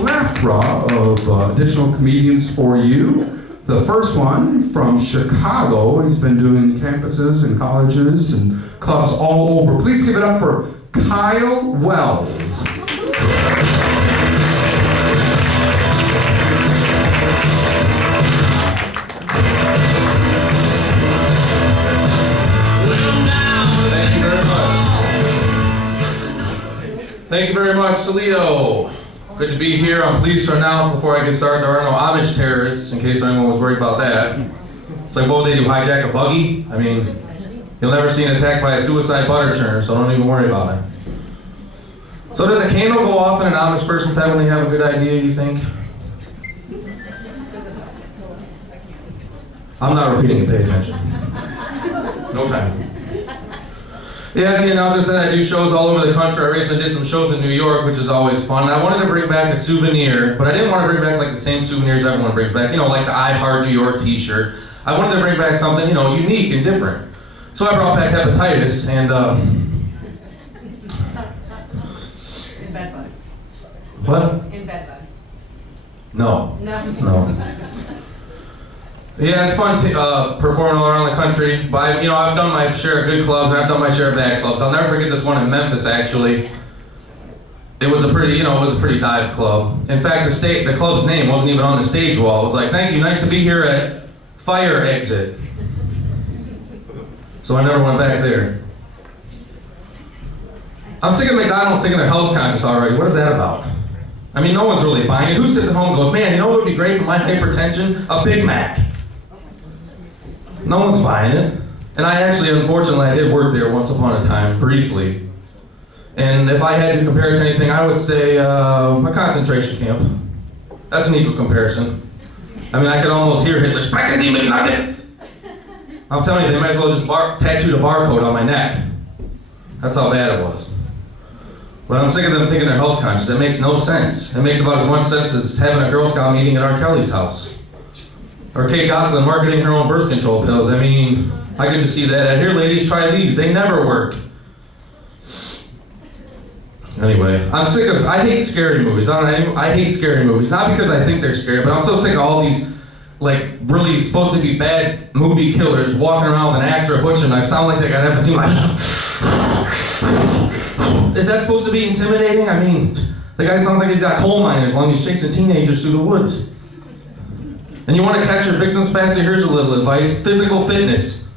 plethora of additional comedians for you. The first one from Chicago. He's been doing campuses and colleges and clubs all over. Please give it up for Kyle Wells. Thank you very much, Toledo. Good to be here. I'm pleased to announce before I get started there are no Amish terrorists, in case anyone was worried about that. It's like, what would they do, hijack a buggy? I mean, you'll never see an attack by a suicide butter churner, so don't even worry about it. So does a candle go off in an Amish person's head when they have a good idea, you think? I'm not repeating it, pay attention. No time. Yeah, as the announcer said, I do shows all over the country. I recently did some shows in New York, which is always fun. I wanted to bring back a souvenir, but I didn't want to bring back like the same souvenirs everyone brings back, you know, like the I Heart New York t-shirt. I wanted to bring back something, you know, unique and different. So I brought back hepatitis and, In bed bugs. What? In bed bugs. No. No. Yeah, it's fun performing all around the country. But I've done my share of good clubs and I've done my share of bad clubs. I'll never forget this one in Memphis. Actually, it was a pretty dive club. In fact, the club's name wasn't even on the stage wall. It was like, "Thank you, nice to be here at Fire Exit." So I never went back there. I'm sick of McDonald's thinking they're health conscious already. What is that about? I mean, no one's really buying it. Who sits at home and goes, "Man, you know what would be great for my hypertension? A Big Mac." No one's buying it. And unfortunately, I did work there once upon a time, briefly. And if I had to compare it to anything, I would say a concentration camp. That's an equal comparison. I mean, I could almost hear Hitler, "Spaghetti McNuggets!" I'm telling you, they might as well just tattoo the barcode on my neck. That's how bad it was. But I'm sick of them thinking they're health conscious. It makes no sense. It makes about as much sense as having a Girl Scout meeting at R. Kelly's house. Or Kate Gosselin marketing her own birth control pills. I mean, I could just see that. Here, ladies, try these. They never work. Anyway, I hate scary movies. I hate scary movies. Not because I think they're scary, but I'm so sick of all these, like, really supposed to be bad movie killers walking around with an axe or a butcher knife. Sound like they got empathy. Like, is that supposed to be intimidating? I mean, the guy sounds like he's got coal miners while he's chasing teenagers through the woods. And you want to catch your victims faster? Here's a little advice. Physical fitness.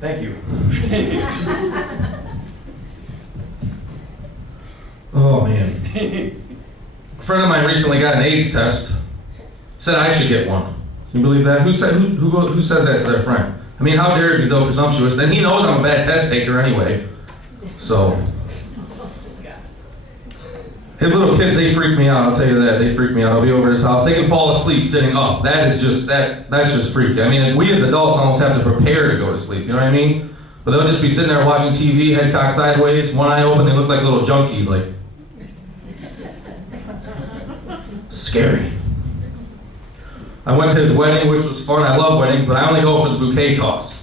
Thank you. Oh, man. A friend of mine recently got an AIDS test. Said I should get one. Can you believe that? Who says that to their friend? I mean, how dare he be so presumptuous? And he knows I'm a bad test taker anyway. So. His little kids, they freak me out, I'll tell you that. They freak me out. I'll be over at his house. They can fall asleep sitting up. That's just freaky. I mean, we as adults almost have to prepare to go to sleep, you know what I mean? But they'll just be sitting there watching TV, head cocked sideways, one eye open, they look like little junkies, like. Scary. I went to his wedding, which was fun. I love weddings, but I only go for the bouquet toss.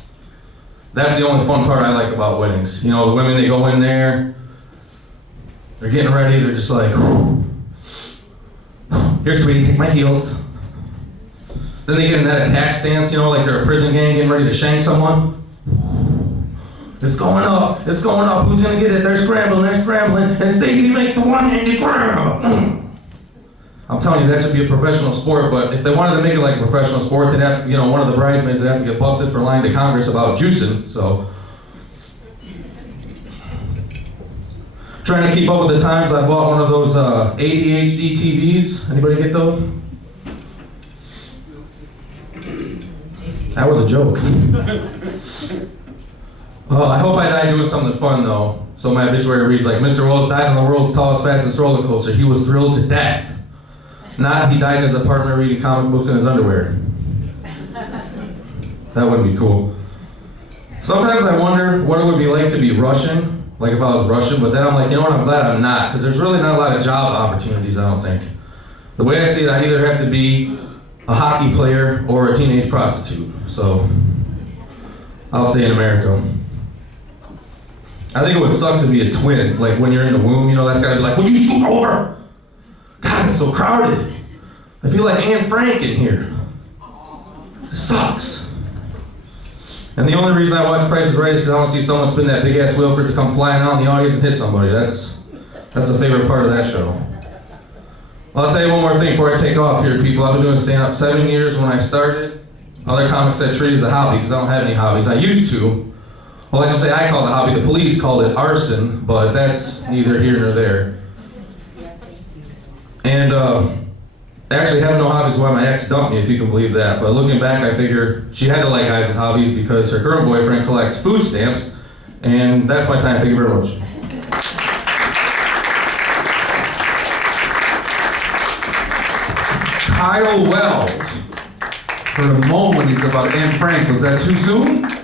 That's the only fun part I like about weddings. You know, the women, they go in there, they're getting ready, they're just like, "Here, sweetie, take my heels." Then they get in that attack stance, you know, like they're a prison gang getting ready to shank someone. It's going up, who's gonna get it? They're scrambling, and Stacy makes the one-handed grab. I'm telling you, that should be a professional sport, but if they wanted to make it like a professional sport, they'd have, one of the bridesmaids would have to get busted for lying to Congress about juicing, so. Trying to keep up with the times, I bought one of those ADHD TVs. Anybody get those? That was a joke. Well, I hope I die doing something fun though. So my obituary reads like, "Mr. Wells died on the world's tallest, fastest roller coaster. He was thrilled to death." Not he died in his apartment reading comic books in his underwear. That wouldn't be cool. Sometimes I wonder what it would be like to be Russian. Like if I was Russian, but then I'm like, you know what, I'm glad I'm not, because there's really not a lot of job opportunities, I don't think. The way I see it, I either have to be a hockey player or a teenage prostitute, so I'll stay in America. I think it would suck to be a twin. Like when you're in the womb, you know, that's gotta be like, would you scoot over? God, it's so crowded. I feel like Anne Frank in here. It sucks. And the only reason I watch Price is Right is because I want to see someone spin that big ass wheel for it to come flying out in the audience and hit somebody. That's a favorite part of that show. Well, I'll tell you one more thing before I take off here, people. I've been doing stand-up 7 years when I started. Other comics I treat as a hobby because I don't have any hobbies. I used to. Well, I should say I call it a hobby. The police called it arson, but that's neither here nor there. And actually having no hobbies is why my ex dumped me, if you can believe that. But looking back, I figure she had to like guys with hobbies because her current boyfriend collects food stamps. And that's my time. Thank you very much. Kyle Wells. For a moment, he's about Anne Frank. Was that too soon?